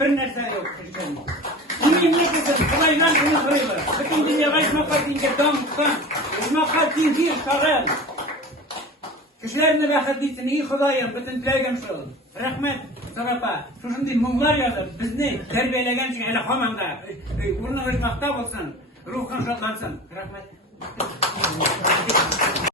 bir narsa yo'q. Memleketin Kılay'dan bunu kırıyorlar. Bütün dünyaya işmaklar deyince damıktan, işmaklar deyince iştağıl. Kişilerini rahat etsin, iyi Xudayım, bütün dileğim şu. Rahmet, sarapa. Şu şimdi mumlar yazıp, bizni terbiyeleyen için hele hamanda, urnu hırmakta olsun, ruhun şatlansın. Rahmet.